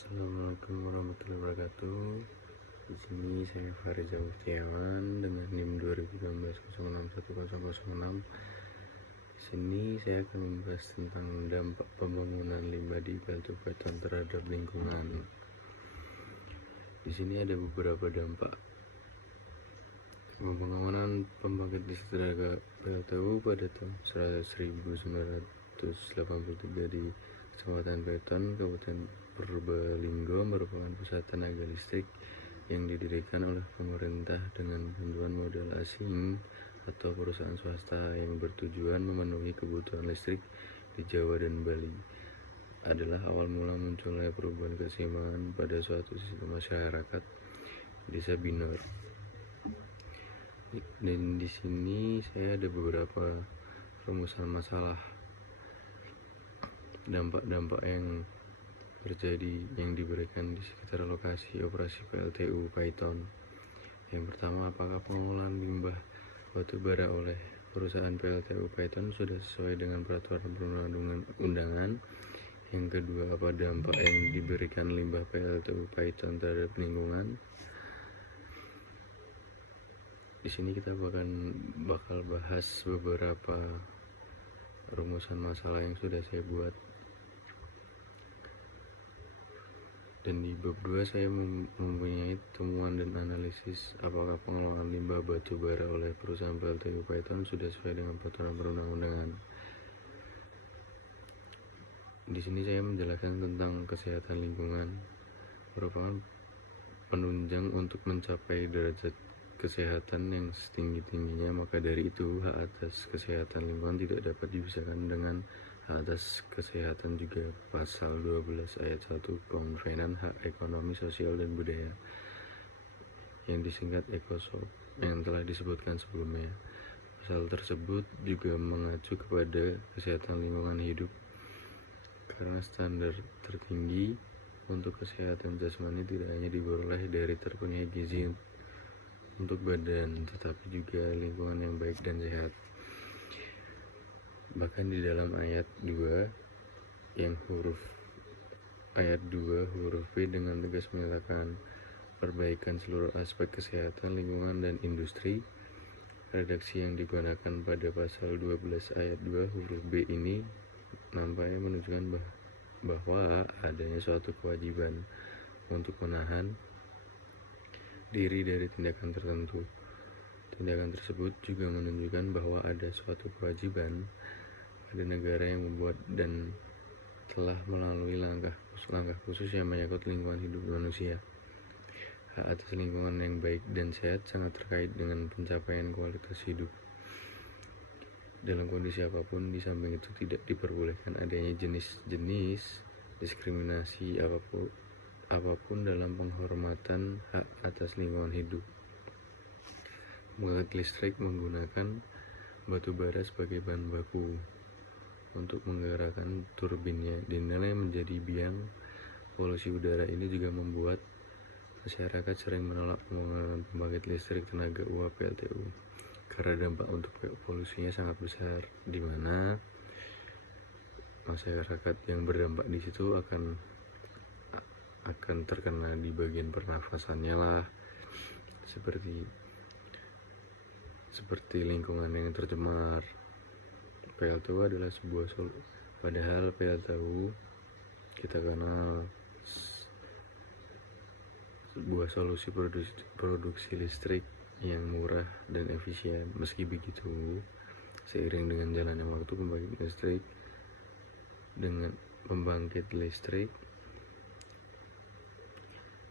Assalamualaikum warahmatullahi wabarakatuh. Di sini saya Fariza Muftiawan dengan NIM 2019 Di sini saya akan membahas tentang dampak pembangunan limbah di Batu Beton terhadap lingkungan. Di sini ada beberapa dampak. Pembangunan pembangkit listrik tenaga PLTU pada tahun 1983 di Kecamatan Beton, Kabupaten Purbalingga merupakan pusat tenaga listrik yang didirikan oleh pemerintah dengan bantuan modal asing atau perusahaan swasta yang bertujuan memenuhi kebutuhan listrik di Jawa dan Bali. Adalah awal mula munculnya perubahan keseimbangan pada suatu sistem masyarakat Desa Binor. Dan di sini saya ada beberapa rumusan masalah dampak-dampak yang terjadi yang diberikan di sekitar lokasi operasi PLTU Paiton. Yang pertama, apakah pengelolaan limbah batu bara oleh perusahaan PLTU Paiton sudah sesuai dengan peraturan perundang-undangan? Yang kedua, apa dampak yang diberikan limbah PLTU Paiton terhadap lingkungan? Di sini kita bakal bahas beberapa rumusan masalah yang sudah saya buat. Dan di bab 2 saya mempunyai temuan dan analisis apakah pengelolaan limbah batu bara oleh perusahaan PLTU Paiton sudah sesuai dengan peraturan perundang-undangan. Di sini saya menjelaskan tentang kesehatan lingkungan merupakan penunjang untuk mencapai derajat kesehatan yang setinggi-tingginya, maka dari itu hak atas kesehatan lingkungan tidak dapat dipisahkan dengan hak atas kesehatan juga. Pasal 12 ayat 1 Konvenan Hak Ekonomi Sosial dan Budaya yang disingkat ECOSOC yang telah disebutkan sebelumnya. Pasal tersebut juga mengacu kepada kesehatan lingkungan hidup karena standar tertinggi untuk kesehatan jasmani tidak hanya diperoleh dari terpenuhi gizi untuk badan, tetapi juga lingkungan yang baik dan sehat. Bahkan di dalam ayat 2 huruf B dengan tegas menyatakan perbaikan seluruh aspek kesehatan lingkungan dan industri. Redaksi yang digunakan pada pasal 12 ayat 2 huruf B ini nampaknya menunjukkan bahwa adanya suatu kewajiban untuk menahan diri dari tindakan tertentu. Tindakan tersebut juga menunjukkan bahwa ada suatu kewajiban pada negara yang membuat dan telah melalui langkah khusus yang menyangkut lingkungan hidup manusia. Hak atas lingkungan yang baik dan sehat sangat terkait dengan pencapaian kualitas hidup. Dalam kondisi apapun, di samping itu tidak diperbolehkan adanya jenis-jenis diskriminasi apapun dalam penghormatan hak atas lingkungan hidup. Pembangkit listrik menggunakan batu bara sebagai bahan baku untuk menggerakkan turbinnya dinilai menjadi biang polusi udara. Ini juga membuat masyarakat sering menolak pembangunan pembangkit listrik tenaga uap PLTU karena dampak untuk polusinya sangat besar, di mana masyarakat yang berdampak di situ akan terkena di bagian pernafasannya lah, seperti lingkungan yang tercemar. PLTU adalah padahal PLTU kita kenal sebuah solusi produksi listrik yang murah dan efisien. Meski begitu, seiring dengan jalannya waktu, pembangkit listrik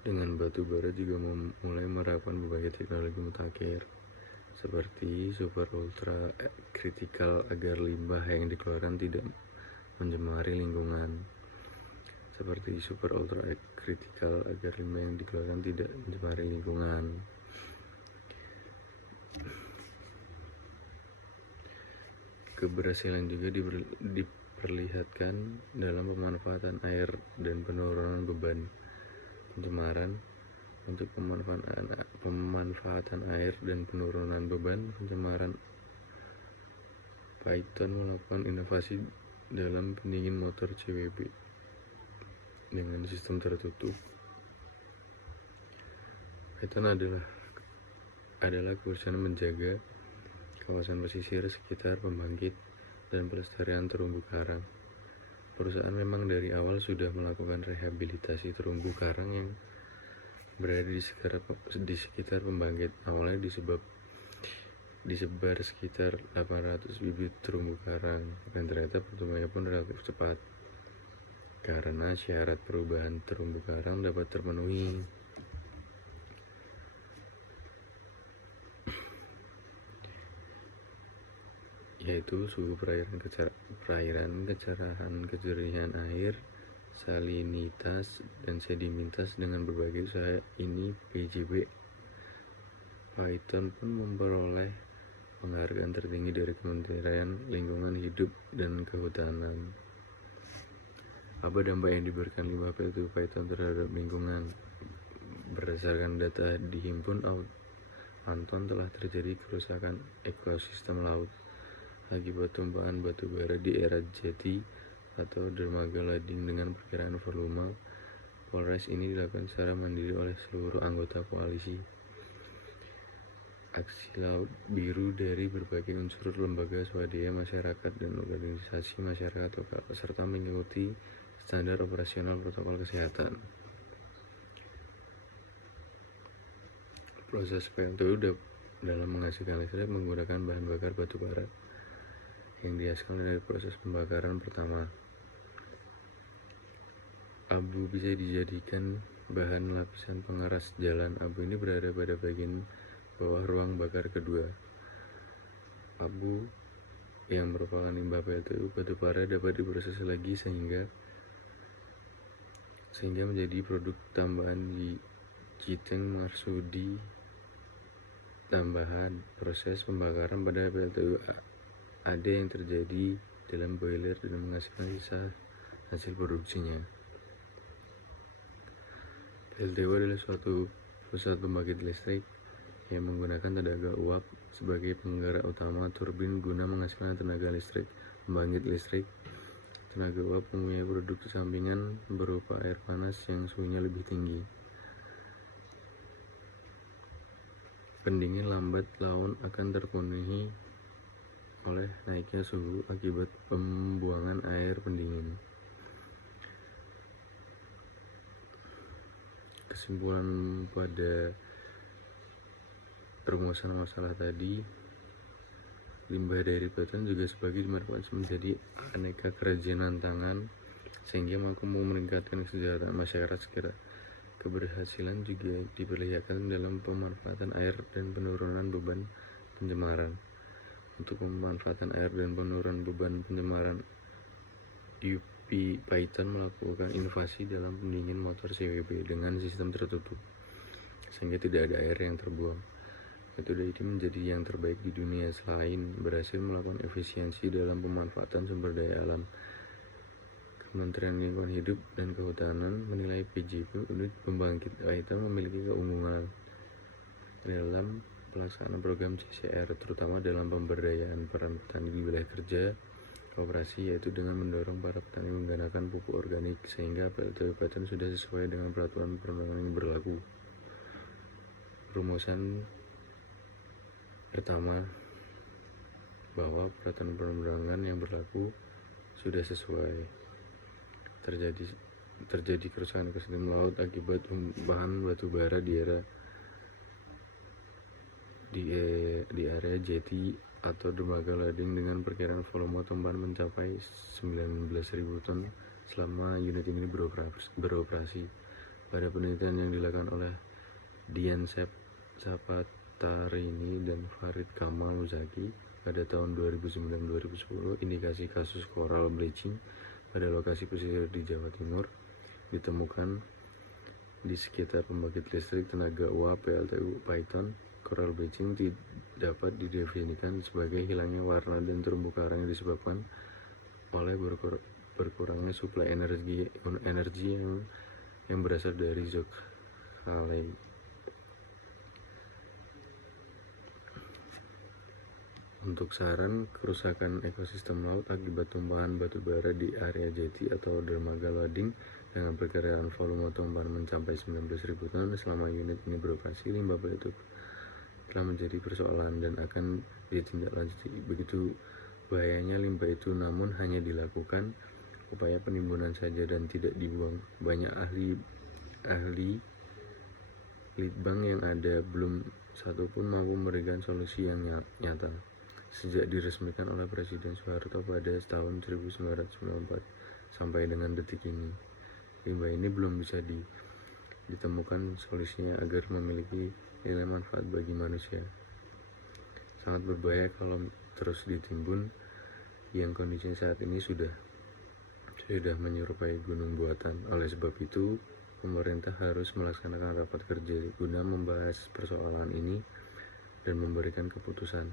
dengan batu bara juga mulai menerapkan berbagai teknologi mutakhir seperti super ultra kritikal agar limbah yang dikeluarkan tidak mencemari lingkungan. Keberhasilan juga diperlihatkan dalam pemanfaatan air dan penurunan beban pencemaran. Untuk pemanfaatan air dan penurunan beban pencemaran, Paiton melakukan inovasi dalam pendingin motor CWB dengan sistem tertutup. Python adalah kebersihan menjaga kawasan pesisir sekitar pembangkit dan pelestarian terumbu karang. Perusahaan memang dari awal sudah melakukan rehabilitasi terumbu karang yang berada di sekitar pembangkit. Awalnya disebar sekitar 800 bibit terumbu karang, dan ternyata pertumbuhannya pun relatif cepat karena syarat perubahan terumbu karang dapat terpenuhi, yaitu suhu perairan, kecerahan kejerihan air, salinitas, dan sedimitas. Dengan berbagai usaha ini, PJB Python pun memperoleh penghargaan tertinggi dari Kementerian Lingkungan Hidup dan Kehutanan. Apa dampak yang diberikan limbah PLTU Python terhadap lingkungan? Berdasarkan data dihimpun Anton, telah terjadi kerusakan ekosistem laut akibat tumpahan batu bara di era jeti atau dermaga lading. Dengan perkiraan volume Polres ini dilakukan secara mandiri oleh seluruh anggota koalisi Aksi Laut Biru dari berbagai unsur lembaga swadaya, masyarakat, dan organisasi masyarakat lokal, serta mengikuti standar operasional protokol kesehatan. Proses PLTU dalam menghasilkan listrik menggunakan bahan bakar batu bara yang dihasilkan dari proses pembakaran pertama. Abu bisa dijadikan bahan lapisan pengeras jalan. Abu ini berada pada bagian bawah ruang bakar kedua. Abu yang merupakan limbah PLTU batu bara dapat diproses lagi sehingga menjadi produk tambahan di Jiteng Marsudi. Tambahan proses pembakaran pada PLTU ada yang terjadi dalam boiler dan menghasilkan sisa hasil produksinya. PLTU adalah suatu pusat pembangkit listrik yang menggunakan tenaga uap sebagai penggerak utama turbin guna menghasilkan tenaga listrik. Pembangkit listrik tenaga uap mempunyai produk sampingan berupa air panas yang suhunya lebih tinggi. Pendingin lambat laun akan terpenuhi oleh naiknya suhu akibat pembuangan air pendingin. Kesimpulan pada rumusan masalah tadi, limbah dari Python juga sebagai dimanfaatkan menjadi aneka kerajinan tangan sehingga mampu meningkatkan kesejahteraan masyarakat sekitar. Keberhasilan juga diperlihatkan dalam pemanfaatan air dan penurunan beban pencemaran. Untuk pemanfaatan air dan penurunan beban pencemaran, UP Python melakukan inovasi dalam pendingin motor CVB dengan sistem tertutup sehingga tidak ada air yang terbuang. Metode ini menjadi yang terbaik di dunia. Selain berhasil melakukan efisiensi dalam pemanfaatan sumber daya alam, Kementerian Lingkungan Hidup dan Kehutanan menilai PJB unit pembangkit Python memiliki keunggulan dalam pelaksanaan program CSR, terutama dalam pemberdayaan peran petani di wilayah kerja koperasi, yaitu dengan mendorong para petani menggunakan pupuk organik sehingga PLTU Python sudah sesuai dengan peraturan perundang-undangan yang berlaku. Rumusan pertama, bahwa peraturan perundang-undangan yang berlaku sudah sesuai. Terjadi kerusakan ekosistem laut akibat tumpahan batu bara di area jeti atau dermaga lading dengan perkiraan volume tumpahan mencapai 19.000 ton selama unit ini beroperasi. Pada penelitian yang dilakukan oleh Dian Sapatarini dan Farid Kamal Muzaki pada tahun 2009-2010, indikasi kasus coral bleaching pada lokasi pesisir di Jawa Timur ditemukan di sekitar pembangkit listrik tenaga uap PLTU Python. Coral bleaching dapat didefinisikan sebagai hilangnya warna dan terumbu karang yang disebabkan oleh berkurangnya suplai energi yang berasal dari zooxanthellae. Untuk saran kerusakan ekosistem laut akibat tumpahan batu bara di area jeti atau dermaga lading Dengan perkiraan volume tumpahan mencapai 19.000 ton selama unit ini beroperasi, limbah itu telah menjadi persoalan dan akan ditindaklanjuti. Begitu bahayanya limbah itu, namun hanya dilakukan upaya penimbunan saja dan tidak dibuang. Banyak ahli litbang yang ada belum satupun mampu memberikan solusi yang nyata. Sejak diresmikan oleh Presiden Soeharto pada tahun 1994 sampai dengan detik ini, limbah ini belum bisa ditemukan solusinya agar memiliki nilai manfaat bagi manusia. Sangat berbahaya kalau terus ditimbun, yang kondisinya saat ini sudah menyerupai gunung buatan. Oleh sebab itu, pemerintah harus melaksanakan rapat kerja guna membahas persoalan ini dan memberikan keputusan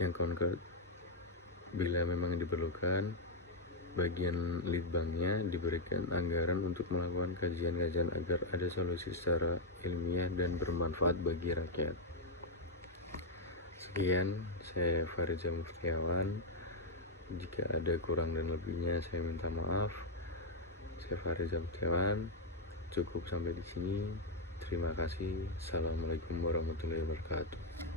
yang konkret. Bila memang diperlukan, bagian litbangnya diberikan anggaran untuk melakukan kajian-kajian agar ada solusi secara ilmiah dan bermanfaat bagi rakyat. Sekian, saya Fariza Muftiawan. Jika ada kurang dan lebihnya, saya minta maaf. Saya Fariza Muftiawan. Cukup sampai di sini. Terima kasih. Assalamualaikum warahmatullahi wabarakatuh.